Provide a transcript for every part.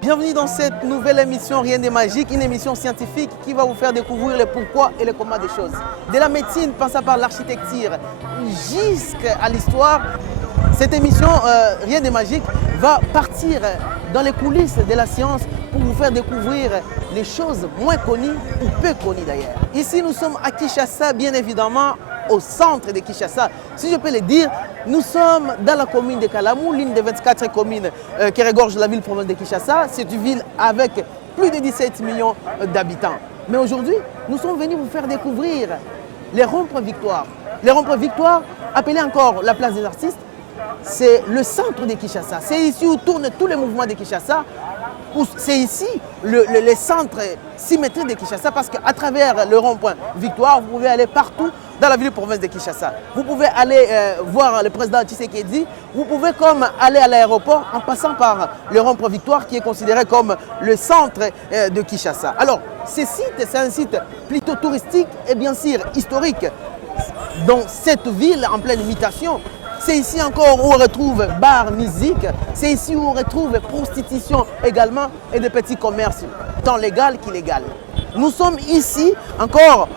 Bienvenue dans cette nouvelle émission Rien de magique, une émission scientifique qui va vous faire découvrir le pourquoi et le comment des choses. De la médecine, passant par l'architecture, jusqu'à l'histoire, cette émission Rien de magique va partir dans les coulisses de la science pour vous faire découvrir les choses moins connues ou peu connues d'ailleurs. Ici, nous sommes à Kinshasa, bien évidemment, au centre de Kinshasa. Si je peux le dire, nous sommes dans la commune de Kalamou, l'une des 24 communes qui regorge la ville-province de Kinshasa. C'est une ville avec plus de 17 millions d'habitants. Mais aujourd'hui, nous sommes venus vous faire découvrir les ronds-points Victoire. Les ronds-points Victoire, appelés encore la place des artistes, c'est le centre de Kinshasa. C'est ici où tournent tous les mouvements de Kinshasa. C'est ici le centre symétrique de Kinshasa parce qu'à travers le rond-point Victoire, vous pouvez aller partout dans la ville-province de Kinshasa. Vous pouvez aller voir le président Tshisekedi, vous pouvez comme aller à l'aéroport en passant par le rond-point Victoire qui est considéré comme le centre de Kinshasa. Alors, ce site, c'est un site plutôt touristique et bien sûr historique. Dans cette ville en pleine mutation, c'est ici encore où on retrouve bar, musique, c'est ici où on retrouve prostitution également et des petits commerces, tant légal qu'illégal. Nous sommes ici encore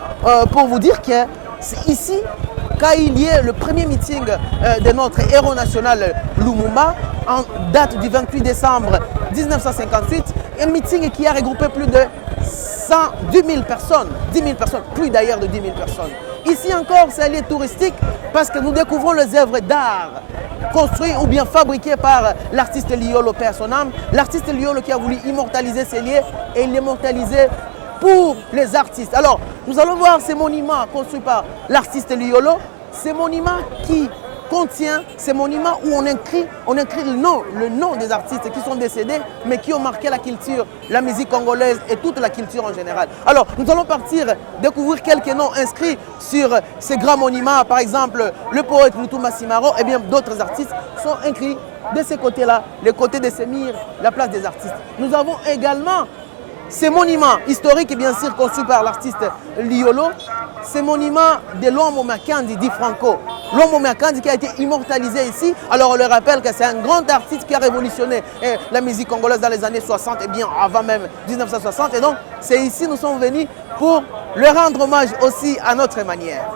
pour vous dire que c'est ici qu'a eu lieu le premier meeting de notre héros national Lumumba en date du 28 décembre 1958, un meeting qui a regroupé plus de 10 000 personnes, plus d'ailleurs de 10 000 personnes. Ici encore, c'est un lieu touristique parce que nous découvrons les œuvres d'art construites ou bien fabriquées par l'artiste Liolo père son âme. L'artiste Liolo qui a voulu immortaliser ces lieux et l'immortaliser pour les artistes. Alors, nous allons voir ces monuments construits par l'artiste Liolo, ces monuments qui contient ces monuments où on écrit le nom des artistes qui sont décédés, mais qui ont marqué la culture, la musique congolaise et toute la culture en général. Alors, nous allons partir découvrir quelques noms inscrits sur ces grands monuments. Par exemple, le poète Lutuma Simaro et bien d'autres artistes sont inscrits de ce côté-là, le côté de Semir, la place des artistes. Nous avons également ces monuments historiques, bien sûr, construits par l'artiste Liolo, ces monuments de Luambo Makandi dit Franco. Luambo Makandi qui a été immortalisé ici. Alors on le rappelle que c'est un grand artiste qui a révolutionné la musique congolaise dans les années 60 et bien avant même 1960. Et donc c'est ici nous sommes venus pour leur rendre hommage aussi à notre manière.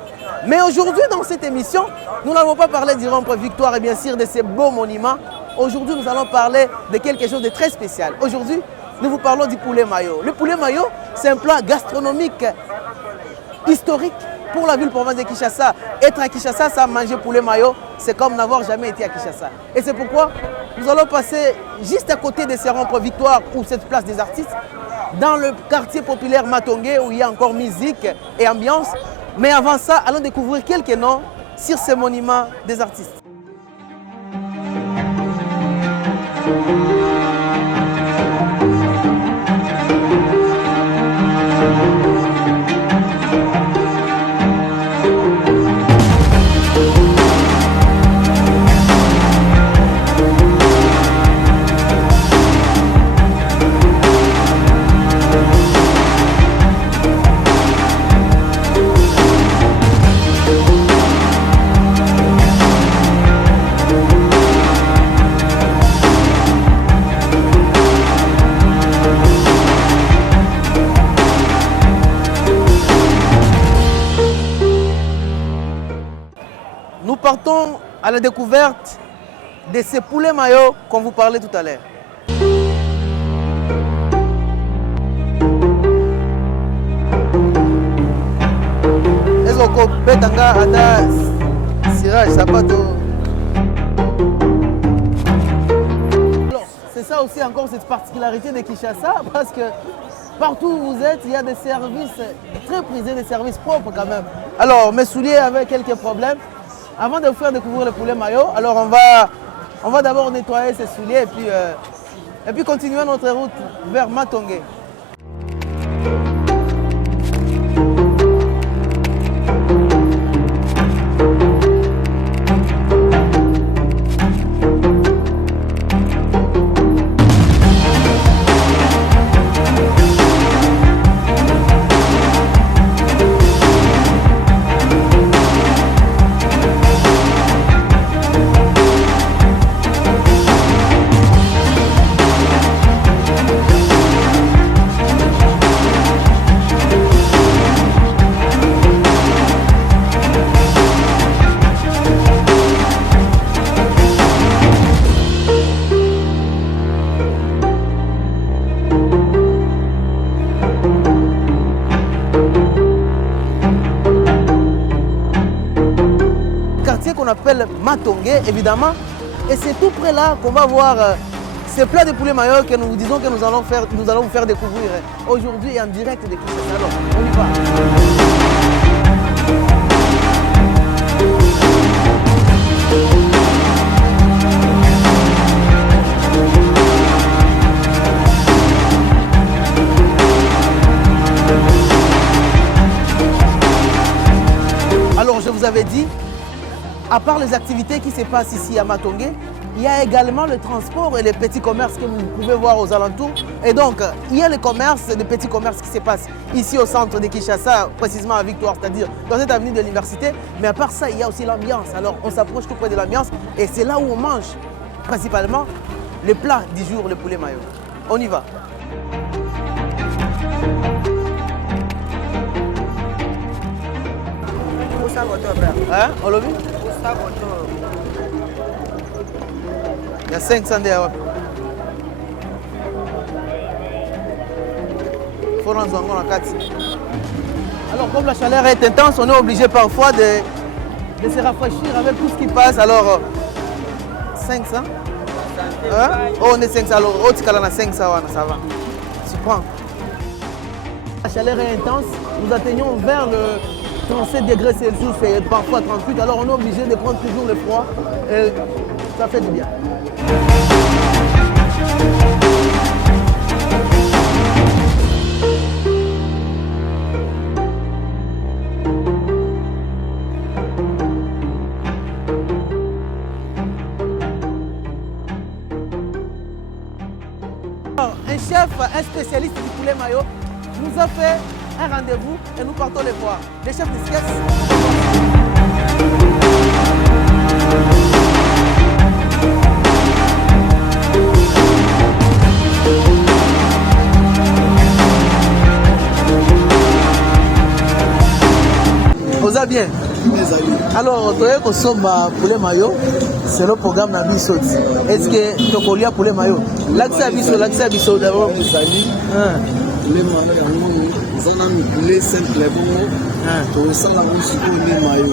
Mais aujourd'hui dans cette émission, nous n'allons pas parler du rond-point Victoire et bien sûr de ces beaux monuments. Aujourd'hui nous allons parler de quelque chose de très spécial. Aujourd'hui, nous vous parlons du poulet mayo. Le poulet mayo, c'est un plat gastronomique historique pour la ville-province de Kinshasa. Être à Kinshasa sans manger poulet mayo, c'est comme n'avoir jamais été à Kinshasa. Et c'est pourquoi nous allons passer juste à côté de ces ronds-points Victoire ou cette place des artistes, dans le quartier populaire Matongé où il y a encore musique et ambiance. Mais avant ça, allons découvrir quelques noms sur ces monuments des artistes. Nous partons à la découverte de ces poulets mayo qu'on vous parlait tout à l'heure. C'est ça aussi encore cette particularité de Kinshasa parce que partout où vous êtes, il y a des services très prisés, des services propres quand même. Alors mes souliers avaient quelques problèmes. Avant de vous faire découvrir le poulet mayo, alors on va d'abord nettoyer ces souliers et puis continuer notre route vers Matongé. Matongé, évidemment. Et c'est tout près là qu'on va voir ces plats de poulet mayo que nous vous disons que nous allons vous faire découvrir aujourd'hui en direct de Kinshasa. Alors, on y va. Alors, je vous avais dit, à part les activités qui se passent ici à Matongé, il y a également le transport et les petits commerces que vous pouvez voir aux alentours. Et donc, il y a les commerces, les petits commerces qui se passent ici au centre de Kinshasa, précisément à Victoire, c'est-à-dire dans cette avenue de l'université. Mais à part ça, il y a aussi l'ambiance. Alors, on s'approche tout près de l'ambiance et c'est là où on mange principalement les plats du jour, le poulet mayo. On y va. Hein? On l'a vu? Il y a 500 d'euros. Il faut rendre encore en 4. Alors, comme la chaleur est intense, on est obligé parfois de se rafraîchir avec tout ce qui passe. Alors, 500. Hein? Oh, on est 500. Alors, autre cas, on a 500, ça va. Tu prends. La chaleur est intense. Nous atteignons vers le 37 degrés Celsius et parfois 38. Alors, on est obligé de prendre toujours le froid. Et ça fait du bien. Un chef, un spécialiste du poulet mayo, nous a fait un rendez-vous et nous partons les voir. Les chefs de caisse. Vous allez bien? Alors, tu es consomme poulet mayo, c'est le programme de Bisso. Est-ce que tu as poulet mayo? L'accès à Bisso d'abord. Poulet mayo, poulet simple, tu ressens la bouche poulet mayo.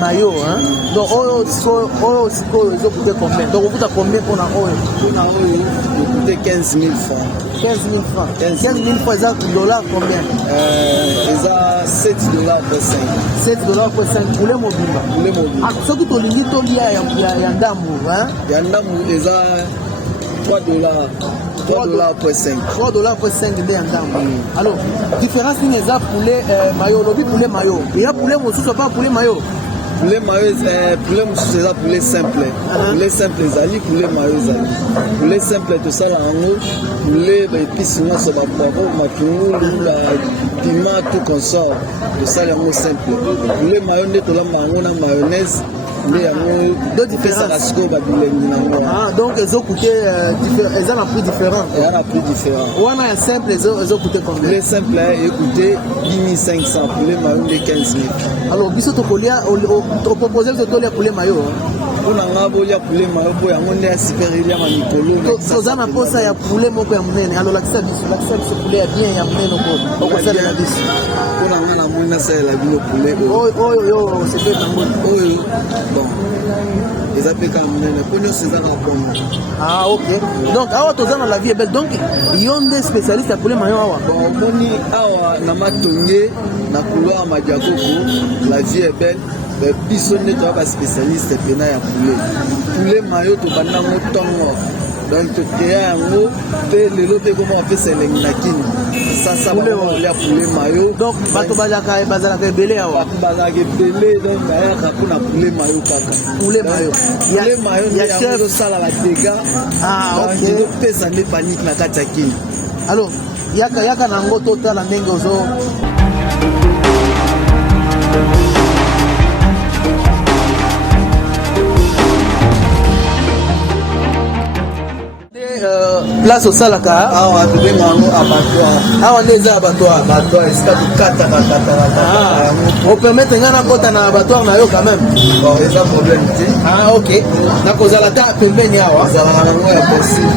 Mayo, hein? Donc, ils ont coûté combien? Donc, vous avez combien pour la oil? Pour la oil, il coûtait 15 000 francs. 15 000 francs. 15 000 francs, $, combien? Ils ont 7 $ pour 5. 7 $ pour 5 poulet mobile. Poulet mobile. Ah, ce qui est lié, il y a un damu, hein? Il y a un damu, ils ont 3 $. 3 $ pour 5. 3 $ pour 5 de damu. Alors, différence, il y a poulet mayo, le poulet mayo. Il y a poulet moussou, pas poulet mayo. Poulet mayo, poulet moussou, c'est poulet simple. Poulet simple, zali, poulet mayo, zali. Poulet simple, tout ça, là, en haut. Poulet, épices, moi, c'est ma poivre, ma tourou, la piment, tout qu'on sort. Tout ça, là, en haut, simple. Poulet mayo, on a mayonnaise. Deux différences. Ah, donc ils ont coûté ils ont un prix différent. Ils ont un prix différent. On a un simple, ils ont coûté combien? Les simples, ils coûté 10 500 pour les maillots de 15 000. Alors, biso to kolia, on proposait de tolia pour les maillots. On a un bolia pour les maillots, on est à Sibéria, Manipolo. Ça a posé à poulet mon père mène. Alors, l'accès ce poulet est bien, il y a mène au conseil de la bis. On a un mouna, c'est la ville au poulet. Oh, c'est fait un bon. Bon. Les appels quand même, c'est ça. Ah, ok. Donc, à votre dans la vie est belle. Donc, il y a des spécialistes pour les maillots. Bon, on y a Namatongé, na couloir Madiakoko, la vie est belle. Mais personne n'est pas spécialiste et pénal à poulet. Poulet maillot, tu vas dans le temps. Donc, tu crées un mot, tu le sais comment on fait c'est l'engnakine. Ça va poulet maillot. Donc, bato bazaka et bazaka belé awa. Bazaka belé, donc il y a poulet maillot papa. Poulet maillot. Poulet maillot, il y a chef ça la dégâts. Ah, ok. Il y a ça n'est panique na katakine. Alors, yaka nango total na ndenge ozo. place osalaka awa tobenga yango abattoir. awa nde eza abattoir Abattoir esika tokataka opermettre ngai nakota na abattoir na yo quand même. bon eza problème te. Ok, nakozala ta pembeni awa ezalaka nango ya possible.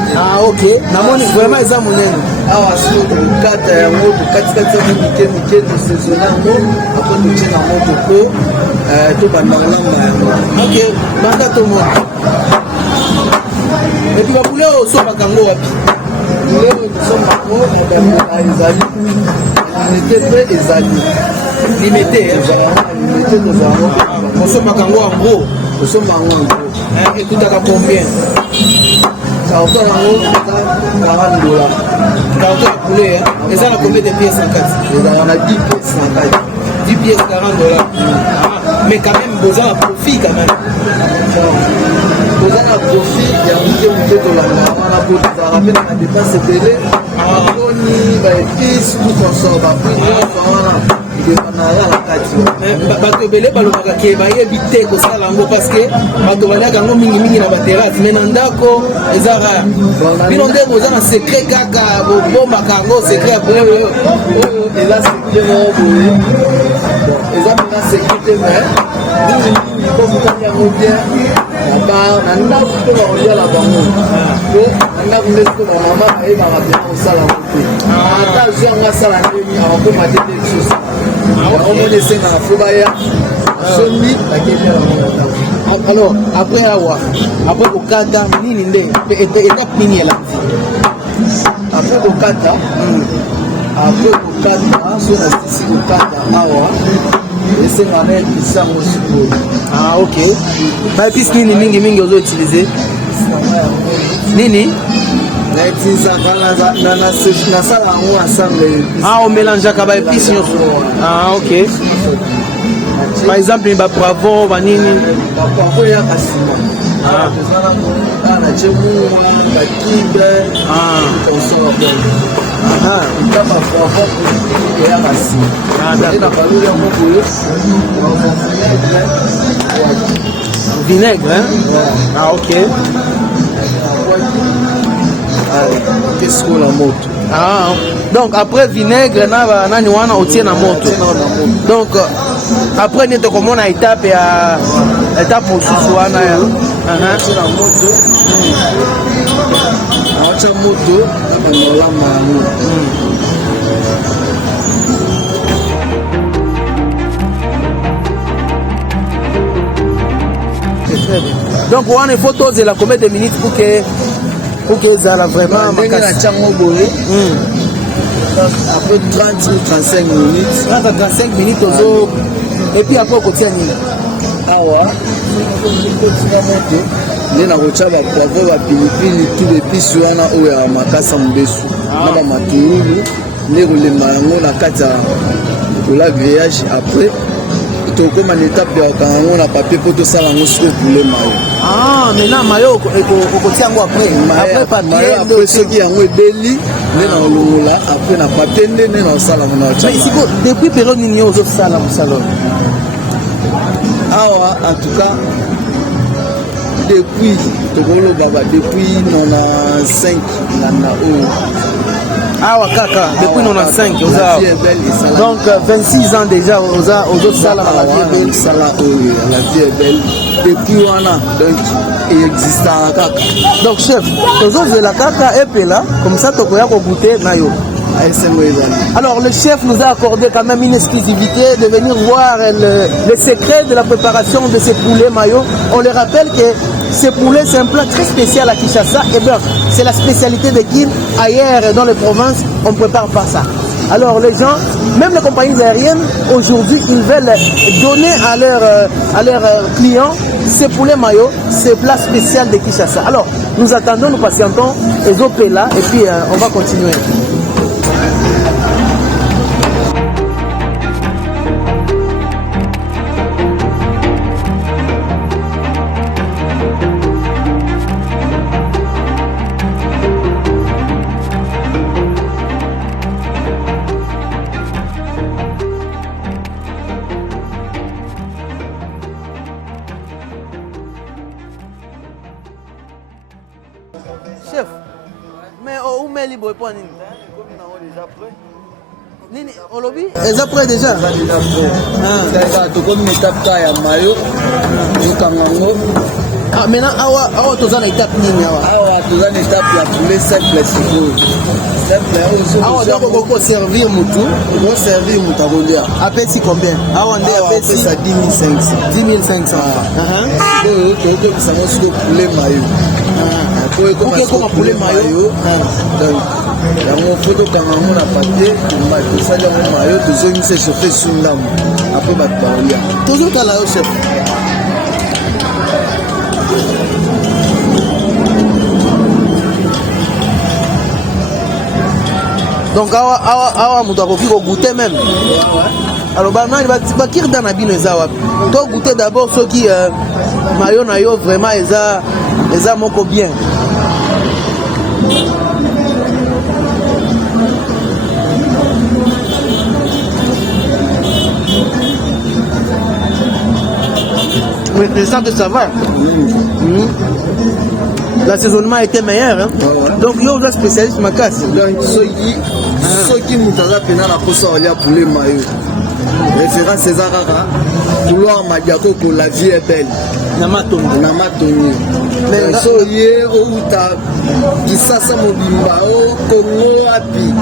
ok, namoni vraiment eza monene. awa siko tokata yango tokatikati yango mike tosaisonne yango apres totie na moto po tobanda kolamba yango. Ok, banda tomona epuis bapoulet oyo osombaka yango wapi? lelo tosombako bambela ezali limité mpe ezali limité limité tozango osombaka yango en gros tosomba yango ngo ekutaka combien? carton yango eza $40. carton ya poulet eza na combien de pièces na kati? ezalaka na 10 pièces na kati. 10 pièces $40. Mais quand même besoin de profit quand même. toza na profit ya moke tolanda wana po tozalaka mpe na dépense ebele aponi baépice tout consort baprix nyonso wana edepanaka na kati. bato ebele balobaka ke bayebi te kosala yango parce que bato baliaka yango mingimingi na baterrasse mais na ndako eza rare. bino nde boza na secret kaka bobombaka yango secret ya poulet oyo eza sécurité moko boye eza mpena sécurité mais po motani yango bien na ndako mpe bakoliala bango po na ndako nde siko bamama bayebaka bien kosala ngo te ata zwi yango asala ndeni awakoma te te lisusu omoni esengaka fo baya sombi bakeliala bango ndako. alors après awa après kokata nini nde étape nini elandi après kokata so na sisi kokata awa esengaka na episi yango sikoyo. ok, baépice nini mingi ozo utiliser nini? nautilisaka nasala yango ensemble episi. omélangeaka baépice nyonso. Ok, par exemple bapoivron banini bapoivron eyaka nsima tozala natie mungu bakibe konsora bongo ita bapoivron eyaka nsima na baloli yango boye vinaigre ok kesiko na moto. donc après vinaigre na nani wana otie na moto. donc après nini tokomona étape ya étape mosusu wana ya na moto awacha moto na kolamba yango. donc wana il faut tozela combien de minutes pour que ezala vraiment ndenge na tiango boye après 30-35 minutes 35 minutes ozo et puis après okotia nini awa kotika moto nde nakotia bapoivre bapilipili tu bepisi wana oyo ya makasa mobesu na bamatululu nde kolemba yango na kati ya kola grillage après tokoma na étape ya kokanga yango na papier mpo tosala yango siko poulet mayo. maintenant mayo okotia yango après papier après soki yango ebeli nde na olongola après na papier nde na osala yango na siko depuis période nini ozosala mosala awa en tout cas depuis tokoloba depuis 95 na oyo awa kaka depuis 95 oza donc 26 ans déjà ozosala la vie est belle depuis wana donc existaka kaka. donc chef tozozela kaka epela comme ça tokoya kogoûter na yo. Alors le chef nous a accordé quand même une exclusivité de venir voir le secret de la préparation de ces poulets maillots. On le rappelle que ces poulets c'est un plat très spécial à Kinshasa et bien c'est la spécialité de Kin. Ailleurs dans les provinces on ne prépare pas ça. Alors les gens, même les compagnies aériennes aujourd'hui ils veulent donner à leurs clients ces poulets maillots, ces plats spéciaux de Kinshasa. Alors nous attendons, nous patientons les opélas et puis on va continuer. Chef, omeli boye po nini? déjà prêt. Nini olobi? Eza prêt déjà? Eza déjà prêt. Tokomi étape ka ya mayo. Tokanga ngo. Ah, maintenant awa toza na étape nini awa? Awa toza na étape ya poulet simple sikoyo. Awa donc on servir mutu, on servir mutu akolia. Apesi combien? Awa nde apesi ça 10 500. 10 500. Sikoyo tokobisa ngo sikoyo poulet mayo. Ok, comme poulet mayo. Donc yango fo tokanga ngo na papier tosali yango mayo tozongisa chauffe sundamu apres bato baolia. Tozotala yo chef. Donc awa mutu akoki kogoûter même. Alors bamani bakir dans na bino eza wapi? To goûter d'abord soki mayo na yo vraiment eza moko bien. Oui, je sens que ça va. L'assaisonnement était meilleur. Hein? Donc, il y a un spécialiste ma casse. Donc, ceux qui nous ont appelé à la poste pour les maillots. Référence César Rara, vouloir Madiako que la vie est belle. Namatoni. Mais soyez au Uta, Kisasa Mobimba, au Congo, Api,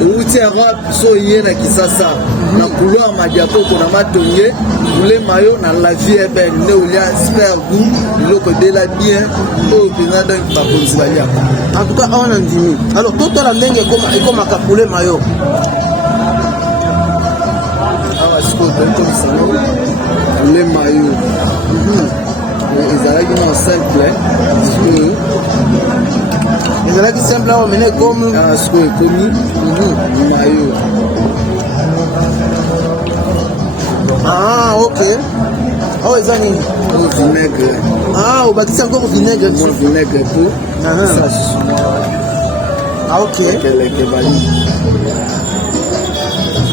au Uterwa, soyez na Kisasa. Na couloir Madiako que Namatoni, pour les maillots, la vie est belle. Néolia, super goût, l'eau que de la bien, au Pinada, pas comme en tout cas, on en dit. Alors, tout le monde est comme un pour les maillots. Les maillots ezalaki na simple ezalaki simple awa mene ekomi sikoyo ekomi maillot. Ah, ok. Oh, eza nini? Vinaigre. Ah, obakisi encore vinaigre. Vinaigre po ça susu. Ah, ok. Keleke bali.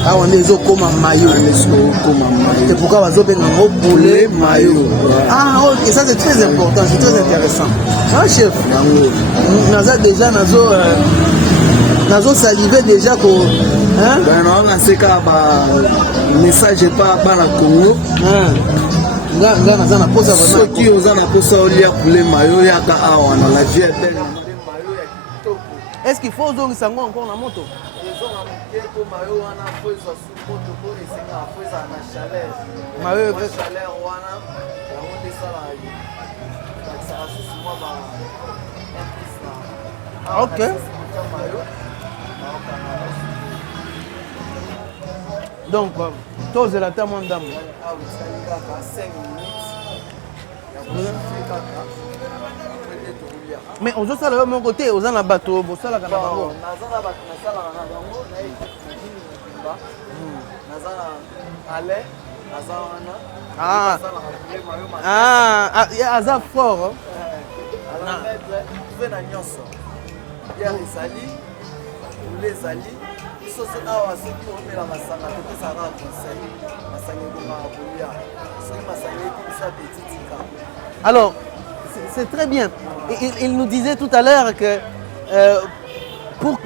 Ah, on est au coma maillot. C'est pourquoi on va faire un poulet maillot. Ah, ok, ça c'est très important, c'est très intéressant. Ah, chef, nous avons déjà salivé déjà pour. Hein? Ben, on a ces cas, message pas à la Congo. Ceux qui ont un poste au lit pour les maillots, il y a la vie est belle. Est-ce qu'il faut donc ça encore la moto? Ok. Donc, tous les temps, mon dame. Mais on joue ça de mon côté, on a un bateau, on a un bateau. Ah, fort. Alors, c'est très bien. Il nous disait tout à l'heure que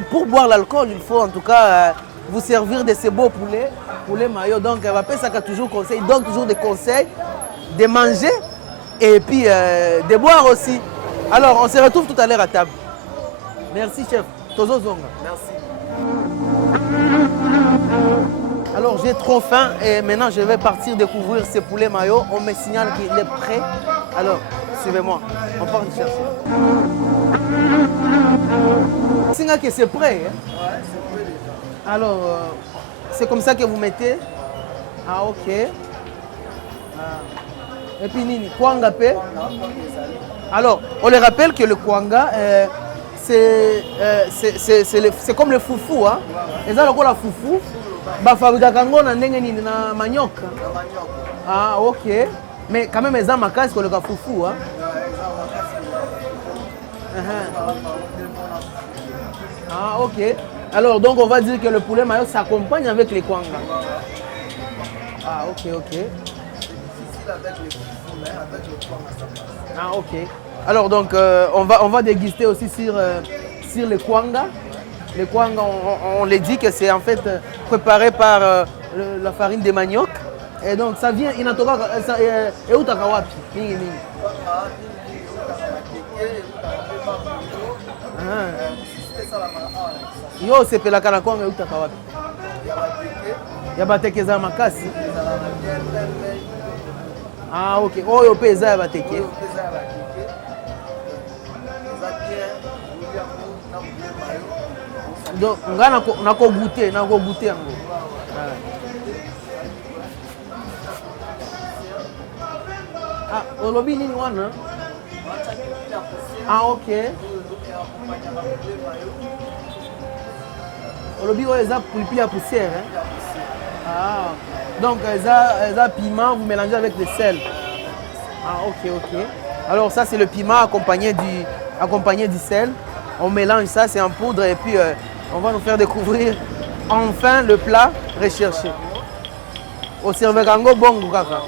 pour boire l'alcool, il faut en tout cas vous servir de ces beaux poulets maillots. Donc, ça toujours conseil, il donne toujours des conseils de manger et puis de boire aussi. Alors, on se retrouve tout à l'heure à table. Merci, chef. Tozo Zonga. Merci. Alors, j'ai trop faim et maintenant, je vais partir découvrir ces poulets maillots. On me signale qu'il est prêt. Alors, suivez-moi. On part le chercher. Signal que c'est prêt. Hein? Ouais, c'est prêt déjà. Alors, c'est comme ça que vous mettez. Ah, ok. Et puis, Nini, Kwanga pe. Alors, on les rappelle que le Kwanga, c'est comme le foufou. Hein? Et ça, la foufou, bafabuda kango na ndenge nini na manioc. Ah, ok. Mais quand même, ils ont ma case que le foufou. Hein? Ah, ok. Alors, donc, on va dire que le poulet maillot s'accompagne avec les kwanga. Ah, ok, ok. Ah, ok. Alors, donc, on va déguster aussi sur les kwanga. Le kwang, on les dit que c'est en fait préparé par la farine de manioc. Et donc ça vient, inatoka et utaka wapi mingi mingi. Yo sepelaka na kwanga utaka wapi? Ya bateke za makasi. Ah ok, oyo pe eza ya bateke. Donc nga nako goûter yango. Ah, olobi nini wana? Ah ok. Olobi oyo eza pilipili à poussière, hein? Ah, donc eza piment, vous mélangez avec le sel. Ah ok, ok. Alors ça c'est le piment accompagné du sel. On mélange ça, c'est en poudre et puis on va nous faire découvrir enfin le plat recherché. Au servekango bongo kaka.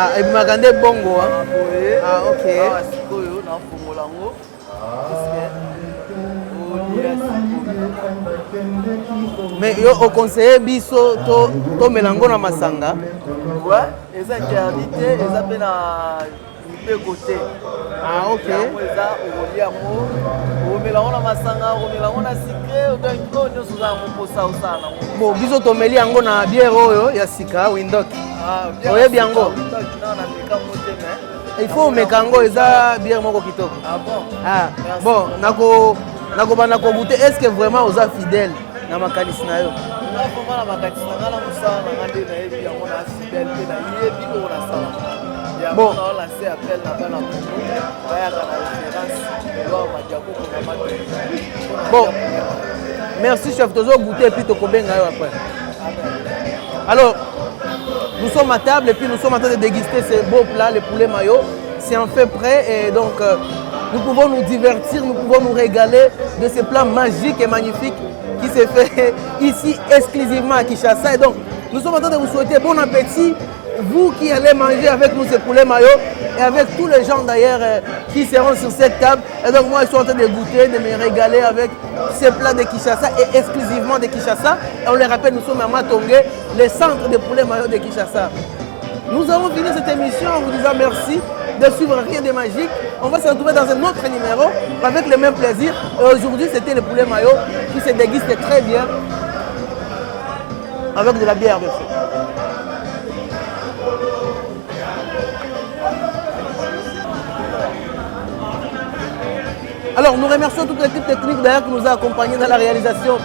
Ah, et magande bongo, hein? Ah, ok. Mais yo au conseiller biso to melango na masanga. Ouais, eza interdité, eza pe na côté. Ah, ok. Eza oliamo, o melango na masanga, o melango na sucré, o donc nyo suza mo posa osana. Bon, biso to meli yango na bière oyo ya sika Windhoek. Ah, oye biango. Il faut mekango eza bière moko kitoko. Ah bon? Ah, bon, nako bana ko goûter, est-ce que vraiment oza fidèle na makanisi na yo? Na vraiment na makanisi na la musala na ngande na yebi yango na fidèle pe na yebi ko na sala. Ya bon, on a lancé appel na bana ko. Baya kana référence wa majako ko na mato. Bon. Merci chef, tozo goûter puis to kobenga yo après. Alors, nous sommes à table et puis nous sommes en train de déguster ces beaux plats, les poulets mayo. C'est en fait prêt et donc nous pouvons nous divertir, nous pouvons nous régaler de ces plats magiques et magnifiques qui se fait ici exclusivement à Kinshasa. Et donc nous sommes en train de vous souhaiter bon appétit, vous qui allez manger avec nous ces poulets mayo et avec tous les gens d'ailleurs qui seront sur cette table. Et donc moi je suis en train de goûter, de me régaler avec ces plats de Kinshasa et exclusivement de Kinshasa. Et on les rappelle, nous sommes à Matongé, le centre de poulets mayo de Kinshasa. Nous avons fini cette émission en vous disant merci de suivre Rien de Magique. On va se retrouver dans un autre numéro avec le même plaisir. Et aujourd'hui, c'était le poulet mayo qui se déguste très bien avec de la bière dessus. Alors, nous remercions toute l'équipe technique d'ailleurs qui nous a accompagnés dans la réalisation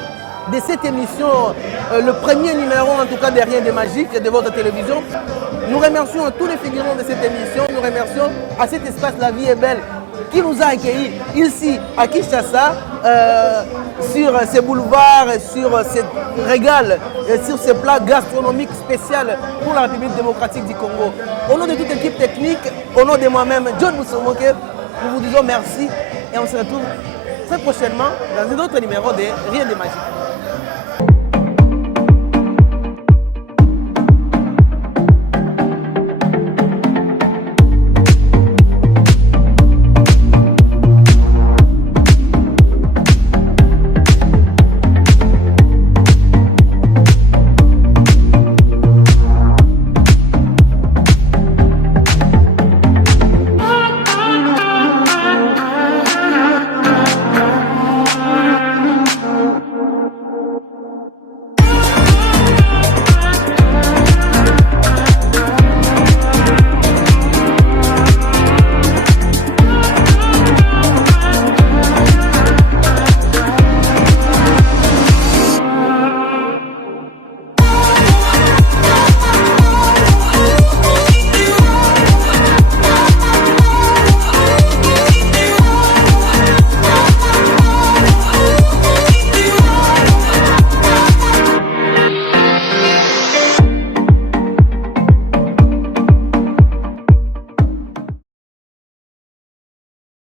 de cette émission, le premier numéro en tout cas de Rien de Magique de votre télévision. Nous remercions tous les figurants de cette émission, nous remercions à cet espace La Vie est Belle qui nous a accueillis ici à Kinshasa, sur ces boulevards, sur ces régales, sur ces plats gastronomiques spéciaux pour la République démocratique du Congo. Au nom de toute l'équipe technique, au nom de moi-même, John Boussomoke, nous vous disons merci et on se retrouve très prochainement dans un autre numéro de Rien de Magique.